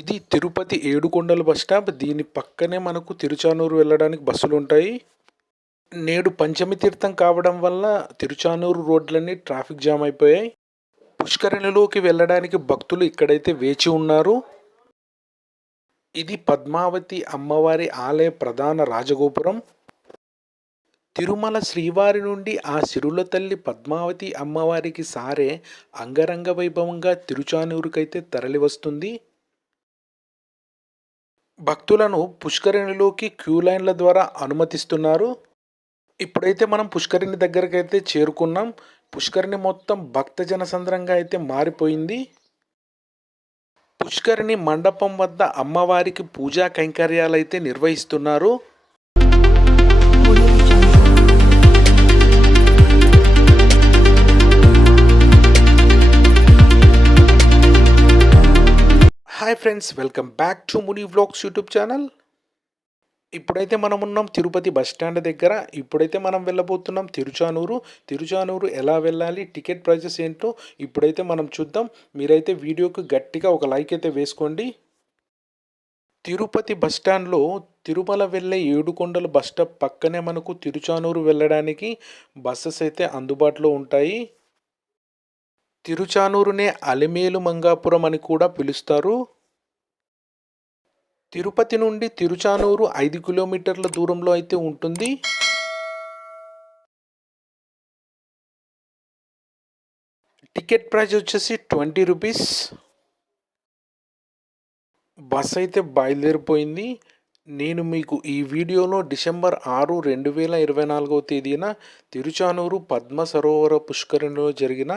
ఇది తిరుపతి ఏడుకొండల bus stop. దీని పక్కనే మనకు తిరుచానూరు వెళ్ళడానికి బస్సులు ఉంటాయి. నేడు పంచమి తీర్థం కావడం వల్ల తిరుచానూరు రోడ్లన్నీ ట్రాఫిక్ జామ్ అయిపోయాయి. పుష్కరిణిలోకి వెళ్ళడానికి భక్తులు ఇక్కడైతే వేచి ఉన్నారు. ఇది పద్మావతి అమ్మవారి ఆలయ ప్రధాన రాజగోపురం. తిరుమల శ్రీవారి నుండి ఆ సిరుల తల్లి పద్మావతి అమ్మవారికి సారే అంగరంగ వైభవంగా తిరుచానూరుకైతే తరలి వస్తుంది. భక్తులను పుష్కరిణిలోకి క్యూ లైన్ల ద్వారా అనుమతిస్తున్నారు. ఇప్పుడైతే మనం పుష్కరిణి దగ్గరికి అయితే చేరుకున్నాం. పుష్కరిణి మొత్తం భక్తజన సంద్రంగా అయితే మారిపోయింది. పుష్కరిణి మండపం వద్ద అమ్మవారికి పూజా కైంకర్యాలు అయితే నిర్వహిస్తున్నారు. Hi friends, welcome back to Muni vlogs YouTube channel. ఇప్పుడైతే మనం ఉన్నాం తిరుపతి బస్ స్టాండ్ దగ్గర. ఇప్పుడైతే మనం వెళ్ళబోతున్నాం తిరుచానూరు. తిరుచానూరు ఎలా వెళ్ళాలి, టికెట్ ప్రైజెస్ ఏంటో ఇప్పుడైతే మనం చూద్దాం. మీరైతే వీడియోకి గట్టిగా ఒక లైక్ అయితే వేసుకోండి. తిరుపతి బస్ స్టాండ్లో తిరుమల వెళ్ళే ఏడుకొండల బస్ స్టాప్ పక్కనే మనకు తిరుచానూరు వెళ్ళడానికి బస్సెస్ అయితే అందుబాటులో ఉంటాయి. తిరుచానూరునే అలిమేలు మంగాపురం అని కూడా పిలుస్తారు. తిరుపతి నుండి తిరుచానూరు 5 కిలోమీటర్ల దూరంలో అయితే ఉంటుంది. టికెట్ ప్రైస్ వచ్చేసి 20 రూపీస్. బస్ అయితే బయలుదేరిపోయింది. నేను మీకు ఈ వీడియోలో డిసెంబర్ 6, 2024 తేదీన తిరుచానూరు పద్మ సరోవర పుష్కరిణిలో జరిగిన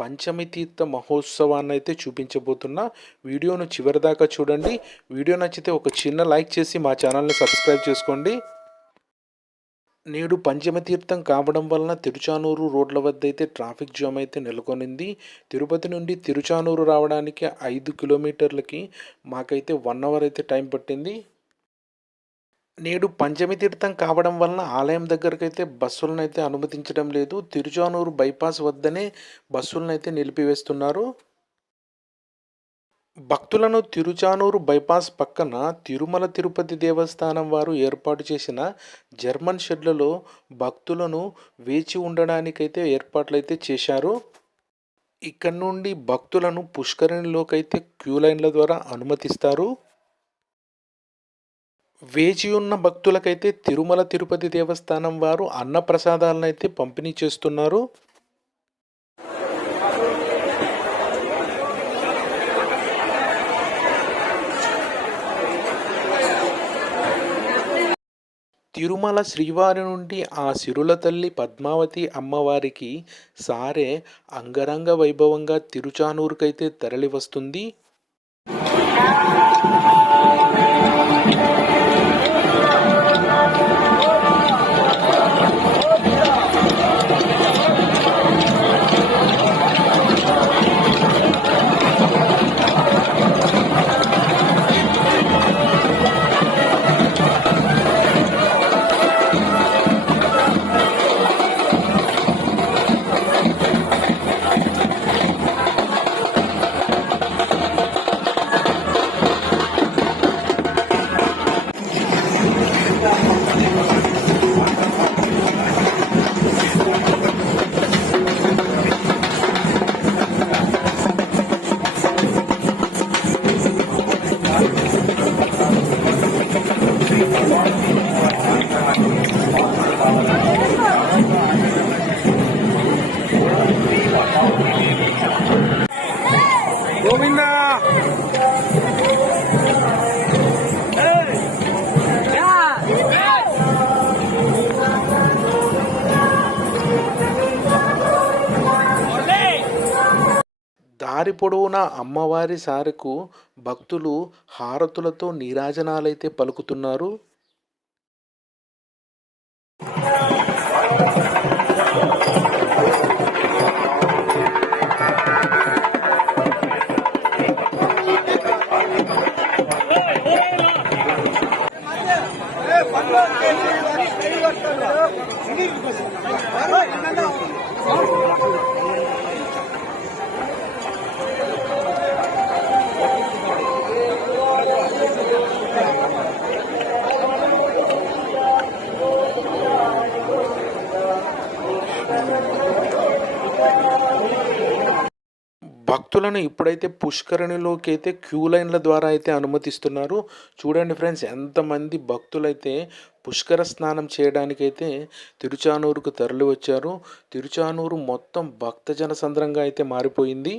పంచమి తీర్థ మహోత్సవాన్ని అయితే చూపించబోతున్నా. వీడియోను చివరిదాకా చూడండి. వీడియో నచ్చితే ఒక చిన్న లైక్ చేసి మా ఛానల్ని సబ్స్క్రైబ్ చేసుకోండి. నేడు పంచమి తీర్థం కావడం వలన తిరుచానూరు రోడ్ల వద్ద అయితే ట్రాఫిక్ జామ్ అయితే నెలకొనింది. తిరుపతి నుండి తిరుచానూరు రావడానికి 5 కిలోమీటర్లకి మాకైతే 1 అవర్ అయితే టైం పట్టింది. నేడు పంచమి తీర్థం కావడం వలన ఆలయం దగ్గరకు అయితే బస్సులను అయితే అనుమతించడం లేదు. తిరుచానూరు బైపాస్ వద్దనే బస్సులను అయితే నిలిపివేస్తున్నారు. భక్తులను తిరుచానూరు బైపాస్ పక్కన తిరుమల తిరుపతి దేవస్థానం వారు ఏర్పాటు చేసిన జర్మన్ షెడ్లలో భక్తులను వేచి ఉండడానికైతే ఏర్పాట్లు అయితే చేశారు. ఇక్కడ నుండి భక్తులను పుష్కరిణిలోకైతే క్యూ లైన్ల ద్వారా అనుమతిస్తారు. వేచి ఉన్న భక్తులకైతే తిరుమల తిరుపతి దేవస్థానం వారు అన్నప్రసాదాలను అయితే పంపిణీ చేస్తున్నారు. తిరుమల శ్రీవారి నుండి ఆ సిరుల తల్లి పద్మావతి అమ్మవారికి సారే అంగరంగ వైభవంగా తిరుచానూరుకైతే తరలి వస్తుంది. దారి పొడవునా అమ్మవారి సారెకు భక్తులు హారతులతో నీరాజనాలైతే పలుకుతున్నారు. భక్తులను ఇప్పుడైతే పుష్కరిణిలోకి అయితే క్యూ లైన్ల ద్వారా అయితే అనుమతిస్తున్నారు. చూడండి ఫ్రెండ్స్, ఎంతమంది భక్తులైతే పుష్కర స్నానం చేయడానికైతే తిరుచానూరుకు తరలి వచ్చారు. తిరుచానూరు మొత్తం భక్తజన సంద్రంగా అయితే మారిపోయింది.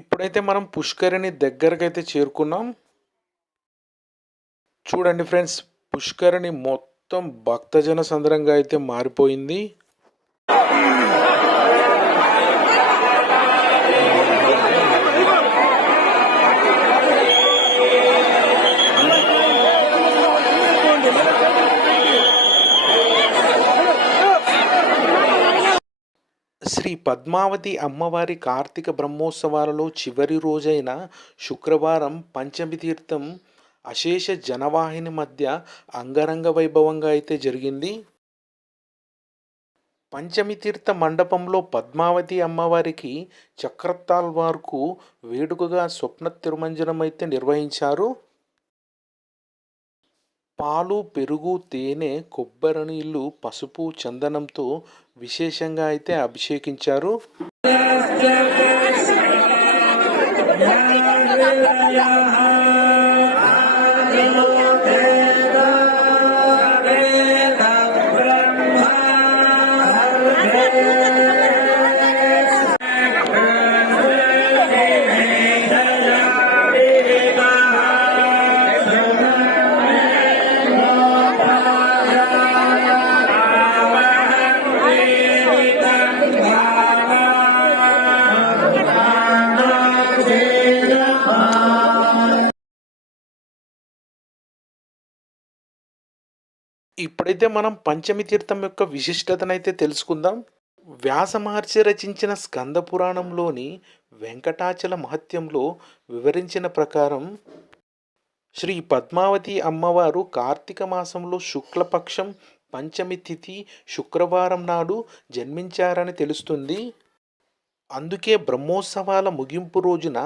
ఇప్పుడైతే మనం పుష్కరిణి దగ్గరకైతే చేరుకున్నాం. చూడండి ఫ్రెండ్స్, పుష్కరిణి మొత్తం భక్తజన సంద్రంగా అయితే మారిపోయింది. శ్రీ పద్మావతి అమ్మవారి కార్తీక బ్రహ్మోత్సవాలలో చివరి రోజైన శుక్రవారం పంచమి తీర్థం అశేష జనవాహిని మధ్య అంగరంగ వైభవంగా అయితే జరిగింది. పంచమి తీర్థ మండపంలో పద్మావతి అమ్మవారికి చక్రతాళ్వార్కు వేడుకగా స్వప్న తిరుమంజనం అయితే నిర్వహించారు. పాలు, పెరుగు, తేనె, కొబ్బరి నీళ్లు, పసుపు, చందనంతో విశేషంగా అయితే అభిషేకించారు. ఇప్పుడైతే మనం పంచమి తీర్థం యొక్క విశిష్టతనైతే తెలుసుకుందాం. వ్యాస మహర్షి రచించిన స్కంద పురాణంలోని వెంకటాచల మహత్యంలో వివరించిన ప్రకారం శ్రీ పద్మావతి అమ్మవారు కార్తీక మాసంలో శుక్లపక్షం పంచమి తిథి శుక్రవారం నాడు జన్మించారని తెలుస్తుంది. అందుకే బ్రహ్మోత్సవాల ముగింపు రోజున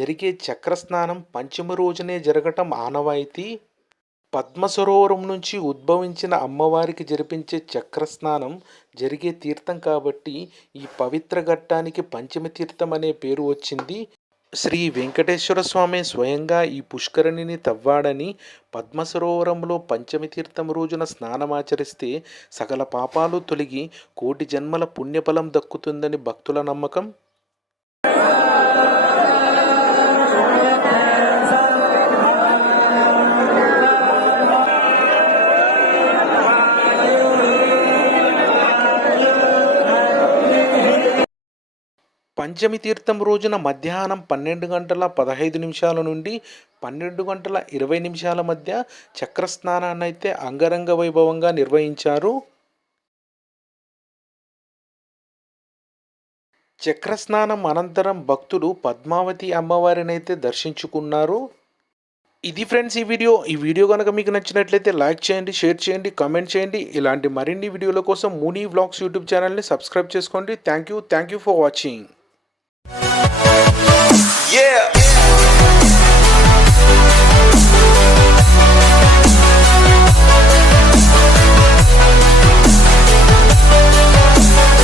జరిగే చక్రస్నానం పంచమి రోజునే జరగటం ఆనవాయితీ. పద్మసరోవరం నుంచి ఉద్భవించిన అమ్మవారికి జరిపించే చక్రస్నానం జరిగే తీర్థం కాబట్టి ఈ పవిత్ర ఘట్టానికి పంచమి తీర్థం అనే పేరు వచ్చింది. శ్రీ వెంకటేశ్వర స్వామి స్వయంగా ఈ పుష్కరిణిని తవ్వాడని, పద్మసరోవరంలో పంచమి తీర్థం రోజున స్నానమాచరిస్తే సకల పాపాలు తొలగి కోటి జన్మల పుణ్యఫలం దక్కుతుందని భక్తుల నమ్మకం. పంచమి తీర్థం రోజున మధ్యాహ్నం 12:15 నుండి 12:20 మధ్య చక్రస్నానాన్ని అయితే అంగరంగ వైభవంగా నిర్వహించారు. చక్రస్నానం అనంతరం భక్తులు పద్మావతి అమ్మవారిని అయితే దర్శించుకున్నారు. ఇది ఫ్రెండ్స్ ఈ వీడియో కనుక మీకు నచ్చినట్లయితే లైక్ చేయండి, షేర్ చేయండి, కామెంట్ చేయండి. ఇలాంటి మరిన్ని వీడియోల కోసం ముని వ్లాగ్స్ యూట్యూబ్ ఛానల్ని సబ్స్క్రైబ్ చేసుకోండి. Thank you for watching. Yeah.